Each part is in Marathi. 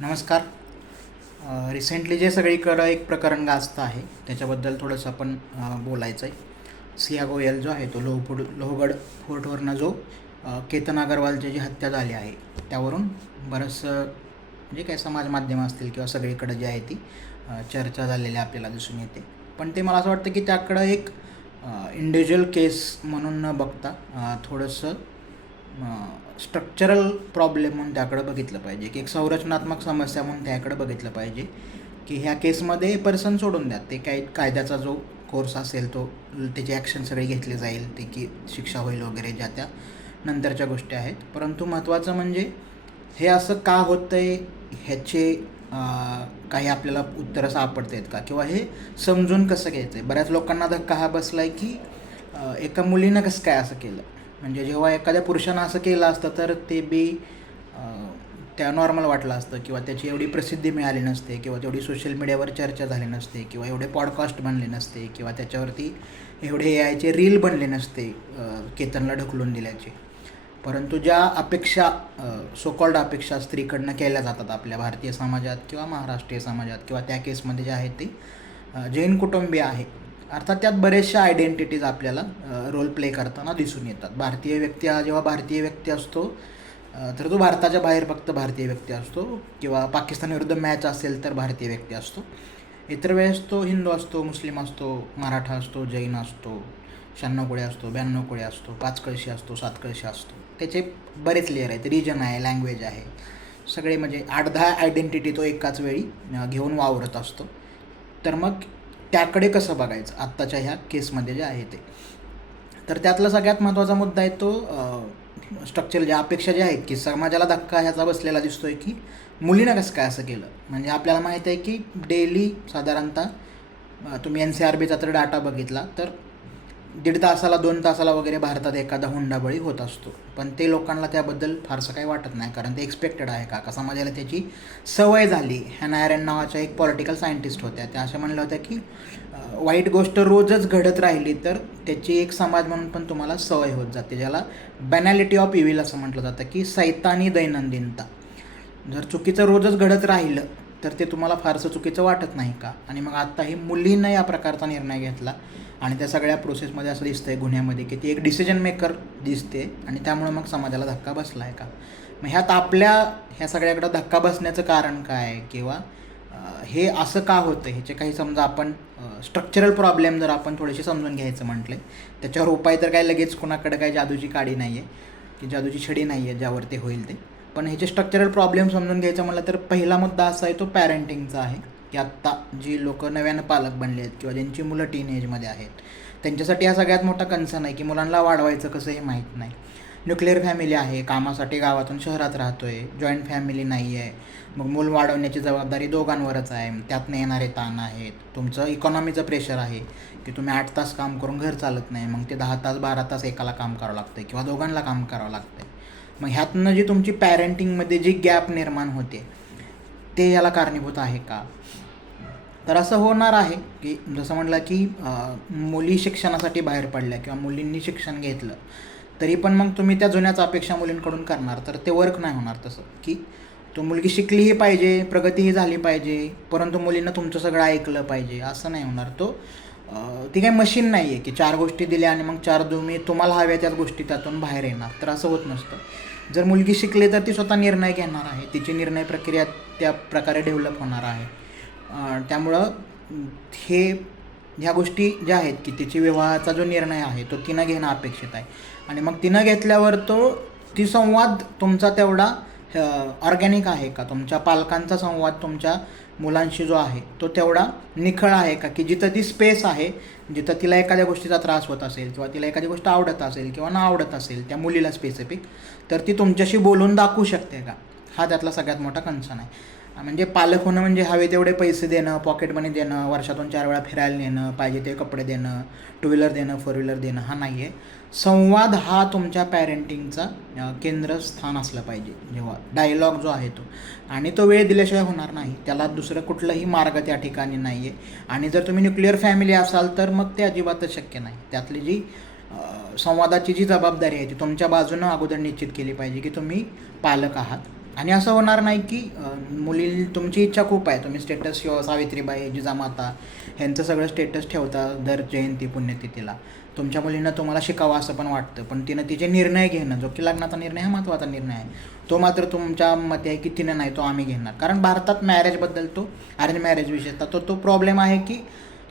नमस्कार. रिसेंटली जे सगळीकडं एक प्रकरण गाजतं आहे त्याच्याबद्दल थोडंसं आपण बोलायचं आहे. सिया गोयल जो आहे तो लोहगड फोर्टवरनं जो केतन अगरवालची जी हत्या झाली आहे त्यावरून बरंचसं जे काही समाज माध्यमं असतील किंवा सगळीकडं जी आहे ती चर्चा झालेली आपल्याला दिसून येते. पण ते मला असं वाटतं की त्याकडं एक इंडिव्हिज्युअल केस म्हणून न बघता थोडंसं स्ट्रक्चरल प्रॉब्लेम म्हणून त्याकडं बघितलं पाहिजे, की एक संरचनात्मक समस्या म्हणून त्याकडं बघितलं पाहिजे. की ह्या केसमध्ये पर्सन सोडून द्या, ते काही कायद्याचा जो कोर्स असेल तो त्याची ॲक्शन सगळी घेतली जाईल, ते की शिक्षा होईल वगैरे ज्या त्या नंतरच्या गोष्टी आहेत. परंतु महत्त्वाचं म्हणजे हे असं का होतं आहे ह्याचे काही आपल्याला उत्तरं सापडत आहेत का, किंवा हे समजून कसं घ्यायचं आहे. बऱ्याच लोकांना धक्का हा बसला आहे की एका मुलीनं कसं काय असं केलं. म्हणजे जेव्हा एखाद्या पुरुषानं असं केलं असतं तर ते बी त्या नॉर्मल वाटलं असतं, किंवा त्याची एवढी प्रसिद्धी मिळाली नसते, किंवा तेवढी सोशल मीडियावर चर्चा झाली नसते, किंवा एवढे पॉडकास्ट बनले नसते, किंवा त्याच्यावरती एवढे यायचे रील बनले नसते केतनला ढकलून दिल्याचे. परंतु ज्या अपेक्षा सो कॉल्ड अपेक्षा स्त्रीकडनं केल्या जातात आपल्या भारतीय समाजात किंवा महाराष्ट्रीय समाजात, किंवा त्या केसमध्ये जे आहे ते जैन कुटुंबीय आहे, अर्थात त्यात बरेचशा आयडेंटिटीज आपल्याला रोल प्ले करताना दिसून येतात. भारतीय व्यक्ती हा जेव्हा भारतीय व्यक्ती असतो तर तो भारताच्या बाहेर फक्त भारतीय व्यक्ती असतो, किंवा पाकिस्तानविरुद्ध मॅच असेल तर भारतीय व्यक्ती असतो. इतर वेळेस तो हिंदू असतो, मुस्लिम असतो, मराठा असतो, जैन असतो, 96 कोळी असतो, 92 कोळी असतो, 5 कळशी असतो, 7 कळशी असतो. त्याचे बरेच लेअर आहेत, रिजन आहे, लँग्वेज आहे, सगळे म्हणजे 8-10 आयडेंटिटी तो एकाच वेळी घेऊन वावरत असतो. तर मग त्याकडे कसं बघायचं आत्ताच्या ह्या केसमध्ये जे आहे ते. तर त्यातला सगळ्यात महत्त्वाचा मुद्दा आहे तो स्ट्रक्चर, ज्या अपेक्षा ज्या आहेत की समाजाला धक्का ह्याचा बसलेला दिसतो आहे की मुलीनं कसं काय असं केलं. म्हणजे आपल्याला माहीत आहे की डेली साधारणतः तुम्ही NCRBचा तर डाटा बघितला तर 1.5 तासाला 2 तासाला वगैरे भारतात एखादा हुंडाबळी होत असतो. पण ते लोकांना त्याबद्दल फारसं काही वाटत नाही, कारण ते एक्सपेक्टेड आहे का समाजाला त्याची सवय झाली. हॅना अरेंट नावाच्या एक पॉलिटिकल सायंटिस्ट होत्या, त्या अशा म्हणल्या होत्या की वाईट गोष्ट रोजच घडत राहिली तर त्याची एक समाज म्हणून पण तुम्हाला सवय होत जाते, ज्याला बॅनॅलिटी ऑफ इव्हिल असं म्हटलं जातं, की सैतानी दैनंदिनता. जर चुकीचं रोजच घडत राहिलं तर ते तुम्हाला फारसं चुकीचं वाटत नाही का. आणि मग आत्ता ही मुलीनं या प्रकारचा निर्णय घेतला, आणि त्या सगळ्या प्रोसेसमध्ये असं दिसतंय गुन्ह्यामध्ये की ती एक डिसिजन मेकर दिसते, आणि त्यामुळे मग समाजाला धक्का बसला आहे का. मग ह्यात आपल्या ह्या सगळ्याकडं धक्का बसण्याचं कारण काय, किंवा हे असं का होतं, ह्याचे काही समजा आपण स्ट्रक्चरल प्रॉब्लेम जर आपण थोडेसे समजून घ्यायचं म्हटले, त्याच्यावर उपाय तर काय लगेच कुणाकडे काही जादूची काडी नाही आहे, की जादूची छडी नाही आहे ज्यावर ते होईल ते. पण ह्याचे स्ट्रक्चरल प्रॉब्लेम समजून घ्यायचं म्हटलं तर पहिला मुद्दा असा आहे तो पॅरेंटिंगचा आहे, की आत्ता जी लोक नव्यानं पालक बनले आहेत किंवा ज्यांची मुलं टीनएजमध्ये आहेत त्यांच्यासाठी हा सगळ्यात मोठा कन्सर्न आहे की मुलांना वाढवायचं कसं हे माहीत नाही. न्यूक्लिअर फॅमिली आहे, कामासाठी गावातून शहरात राहतो आहे, जॉईंट फॅमिली नाही आहे, मग मूल वाढवण्याची जबाबदारी दोघांवरच आहे, त्यातनं येणारे ताण आहेत, तुमचं इकॉनॉमीचं प्रेशर आहे की तुम्ही 8 तास काम करून घर चालत नाही, मग ते 10 तास 12 तास एकाला काम करावं लागतं आहे किंवा दोघांना काम करावं लागतं आहे. मग ह्यातनं जी तुमची पॅरेंटिंगमध्ये जी गॅप निर्माण होते ते याला कारणीभूत आहे का. तर असं होणार आहे की जसं म्हटलं की मुली शिक्षणासाठी बाहेर पडल्या किंवा मुलींनी शिक्षण घेतलं तरी पण मग तुम्ही त्या जुन्याच अपेक्षा मुलींकडून करणार तर ते वर्क नाही होणार. तसं की तो मुलगी शिकलीही पाहिजे, प्रगतीही झाली पाहिजे, परंतु मुलींना तुमचं सगळं ऐकलं पाहिजे असं नाही होणार. ती काही मशीन नाही आहे की 4 गोष्टी दिल्या आणि मग 4 तुम्हाला हव्या त्याच गोष्टी त्यातून बाहेर येणार, तर असं होत नसतं. जर मुलगी शिकली तर ती स्वतः निर्णय घेणार आहे, तिची निर्णय प्रक्रिया त्या प्रकारे डेव्हलप होणार आहे. त्यामुळं ह्या गोष्टी ज्या आहेत की तिची विवाहाचा जो निर्णय आहे तो तिनं घेणं अपेक्षित आहे, आणि मग तिनं घेतल्यावर ती संवाद तुमचा तेवढा ऑर्गॅनिक आहे का, तुमच्या पालकांचा संवाद तुमच्या मुलांशी जो आहे तो तेवढा निखळ आहे का, की जिथं ती स्पेस आहे, जिथं तिला एखाद्या गोष्टीचा त्रास होत असेल किंवा तिला एखादी गोष्ट आवडत असेल किंवा ना आवडत असेल त्या मुलीला स्पेसिफिक, तर ती तुमच्याशी बोलून दाखवू शकते का. हा त्यातला सगळ्यात मोठा कन्सर्न आहे. म्हणजे पालक होणं म्हणजे हवे तेवढे पैसे देणं, पॉकेट मनी देणं, वर्षातून 4 वेळा फिरायला नेणं, पाहिजे ते कपडे देणं, 2 व्हीलर देणं, 4 व्हीलर देणं, हा नाही आहे. संवाद हा तुमच्या पॅरेंटिंगचा केंद्रस्थान असलं पाहिजे जेव्हा डायलॉग जो आहे तो, आणि तो वेळ दिल्याशिवाय होणार नाही, त्याला दुसरं कुठलंही मार्ग त्या ठिकाणी नाही आहे. आणि जर तुम्ही न्यूक्लिअर फॅमिली असाल तर मग ते अजिबातच शक्य नाही. त्यातली जी संवादाची जी जबाबदारी आहे ती तुमच्या बाजूनं अगोदर निश्चित केली पाहिजे की तुम्ही पालक आहात, आणि असं होणार नाही की मुली तुमची इच्छा खूप आहे, तुम्ही स्टेटस किंवा सावित्रीबाई जिजामाता ह्यांचं सगळं स्टेटस ठेवता दर जयंती पुण्यतिथीला. तुमच्या मुलींना तुम्हाला शिकावं असं पण वाटतं, पण तिनं तिचे निर्णय घेणं, जो की लग्नाचा निर्णय हा महत्त्वाचा निर्णय आहे, तो मात्र तुमच्या मते आहे की तिनं नाही, तो आम्ही घेणार. कारण भारतात मॅरेजबद्दल तो अरेंज मॅरेज विषयचा तो प्रॉब्लेम आहे की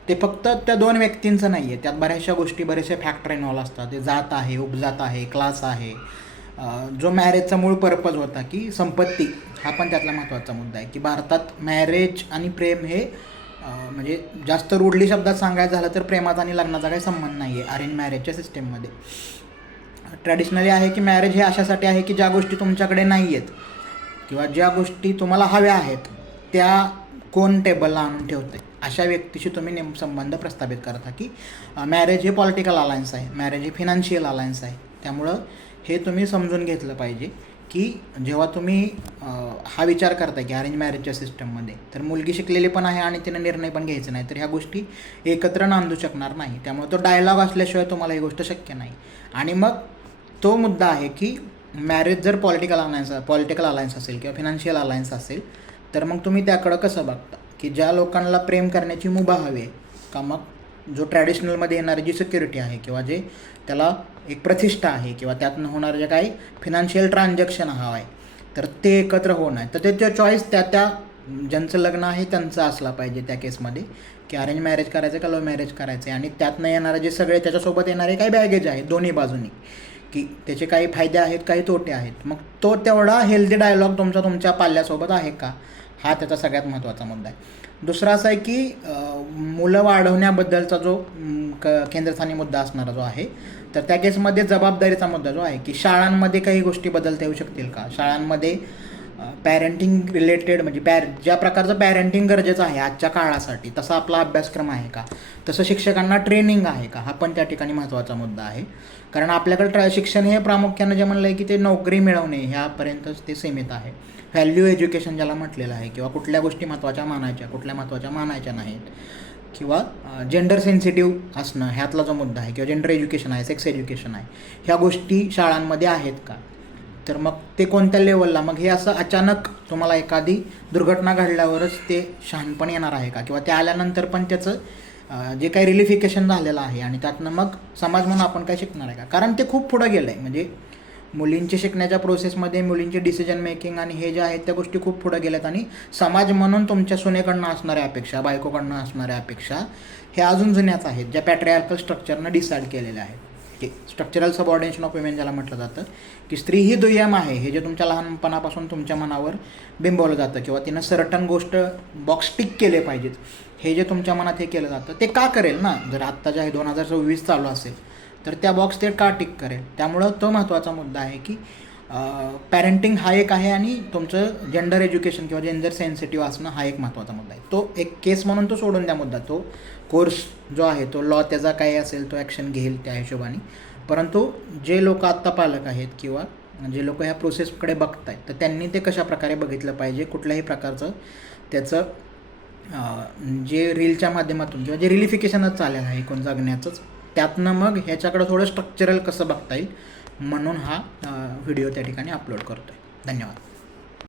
ते फक्त त्या दोन व्यक्तींचं नाही आहे, त्यात बऱ्याचशा गोष्टी बरेचसे फॅक्टर इन्व्हॉल्व असतात. ते जात आहे, उपजात आहे, क्लास आहे. जो मॅरेजचा मूळ पर्पज होता की संपत्ती, हा पण त्यातला महत्त्वाचा मुद्दा आहे की भारतात मॅरेज आणि प्रेम हे म्हणजे जास्त रूढली शब्दात सांगायचं झालं तर प्रेमाचा आणि लग्नाचा काही संबंध नाही आहे अरेंज मॅरेजच्या सिस्टीममध्ये. ट्रॅडिशनली आहे की मॅरेज हे अशासाठी आहे की ज्या गोष्टी तुमच्याकडे नाही आहेत किंवा ज्या गोष्टी तुम्हाला हव्या आहेत त्या कोण टेबलला आणून ठेवते, अशा व्यक्तीशी तुम्ही संबंध प्रस्थापित करता. की मॅरेज हे पॉलिटिकल अलायन्स आहे, मॅरेज हे फिनान्शियल अलायन्स आहे. त्यामुळं हे तुम्ही समजून घेतलं पाहिजे की जेव्हा तुम्ही हा विचार करता की अरेंज मॅरेजच्या सिस्टममध्ये, तर मुलगी शिकलेली पण आहे आणि तिने निर्णय पण घ्यायचा नाही, तर ह्या गोष्टी एकत्र नांदू शकणार नाही. त्यामुळे तो डायलॉग असल्याशिवाय तुम्हाला ही गोष्ट शक्य नाही. आणि मग तो मुद्दा आहे की मॅरेज जर पॉलिटिकल अलायन्स असेल किंवा फिनान्शियल अलायन्स असेल, तर मग तुम्ही त्याकडं कसं बघता की ज्या लोकांना प्रेम करण्याची मुभा हवी आहे का, मग जो ट्रॅडिशनलमध्ये येणारी जी सिक्युरिटी आहे किंवा जे त्याला एक प्रतिष्ठा आहे किंवा त्यातनं होणारं जे काही फिनान्शियल ट्रान्झॅक्शन हवं आहे, तर ते एकत्र होणं आहे. तर ते चॉईस त्या ज्यांचं लग्न आहे त्यांचं असला पाहिजे त्या केसमध्ये, की अरेंज मॅरेज करायचं का लव्ह मॅरेज करायचं आहे. आणि त्यातनं येणारे जे सगळे त्याच्यासोबत येणारे काही बॅगेज आहेत दोन्ही बाजूनी, की त्याचे काही फायदे आहेत काही तोटे आहेत. मग तो तेवढा हेल्दी डायलॉग तुमच्या पाल्यासोबत आहे का, हा त्याचा सगळ्यात महत्त्वाचा मुद्दा आहे. दुसरा असा आहे की मुलं वाढवण्याबद्दलचा जो केंद्रस्थानी मुद्दा असणारा जो आहे, तर त्या केसमध्ये जबाबदारीचा मुद्दा जो आहे की शाळांमध्ये काही गोष्टी बदलता येऊ शकतील का. शाळांमध्ये पॅरेंटिंग रिलेटेड म्हणजे ज्या प्रकारचं पॅरेंटिंग गरजेचं आहे आजच्या काळासाठी तसा आपला अभ्यासक्रम आहे का, तसं शिक्षकांना ट्रेनिंग आहे का, हा पण त्या ठिकाणी महत्त्वाचा मुद्दा आहे. कारण आपल्याकडे शिक्षण हे प्रामुख्यानं जे म्हणलं आहे की ते नोकरी मिळवणे ह्यापर्यंतच ते सीमित आहे. व्हॅल्यू एज्युकेशन ज्याला म्हटलेलं आहे, किंवा कुठल्या गोष्टी महत्त्वाच्या मानायच्या कुठल्या महत्त्वाच्या मानायच्या नाहीत, किंवा जेंडर सेन्सिटिव्ह असणं ह्यातला जो मुद्दा आहे, किंवा जेंडर एज्युकेशन आहे, सेक्स एज्युकेशन आहे, ह्या गोष्टी शाळांमध्ये आहेत का. तर मग ते कोणत्या लेवलला, मग हे असं अचानक तुम्हाला एखादी दुर्घटना घडल्यावरच ते शहाणपण येणार आहे का, किंवा ते आल्यानंतर पण त्याचं जे काही रिलिफिकेशन झालेलं आहे आणि त्यातनं मग समाज म्हणून आपण काय शिकणार आहे का. कारण ते खूप पुढं गेलं आहे. म्हणजे मुलींची शिकण्याच्या प्रोसेसमध्ये मुलींची डिसिजन मेकिंग आणि हे जे आहेत त्या गोष्टी खूप पुढं गेल्यात. आणि समाज म्हणून तुमच्या सुनेकडनं असणाऱ्या अपेक्षा, बायकोकडनं असणाऱ्या अपेक्षा हे अजून जुन्याच आहेत, ज्या पॅट्रियार्कल स्ट्रक्चरनं डिसाईड केलेल्या आहेत. की स्ट्रक्चरल सबऑर्डिनेशन ऑफ विमेन ज्याला म्हटलं जातं, की स्त्री ही दुय्यम आहे, हे जे तुमच्या लहानपणापासून तुमच्या मनावर बिंबवलं जातं, किंवा तिनं सर्टन गोष्ट बॉक्स टिक केले पाहिजेत, हे जे तुमच्या मनात हे केलं जातं, ते का करेल ना. जर आत्ता जे आहे 2024 चालू असेल तर त्या बॉक्स ते का टिक करेल. त्यामुळं तो महत्त्वाचा मुद्दा आहे की पॅरेंटिंग हा एक आहे आणि तुमचं जेंडर एज्युकेशन किंवा जेंडर सेन्सिटिव्ह असणं हा एक महत्त्वाचा मुद्दा आहे. तो एक केस म्हणून तो सोडून द्या मुद्दा, तो कोर्स जो आहे तो लॉ त्याचा काय असेल तो ॲक्शन घेईल त्या हिशोबाने. परंतु जे लोक आत्ता पालक आहेत किंवा जे लोक ह्या प्रोसेसकडे बघत आहेत, तर त्यांनी ते कशा प्रकारे बघितलं पाहिजे, कुठल्याही प्रकारचं त्याचं जे रीलच्या माध्यमातून किंवा जे रिलिफिकेशनच चालेल आहे एकूण जगण्याचंच, त्यातनं मग ह्याच्याकडं थोडं स्ट्रक्चरल कसं बघता येईल म्हणून हा व्हिडिओ त्या ठिकाणी अपलोड करतो आहे. धन्यवाद.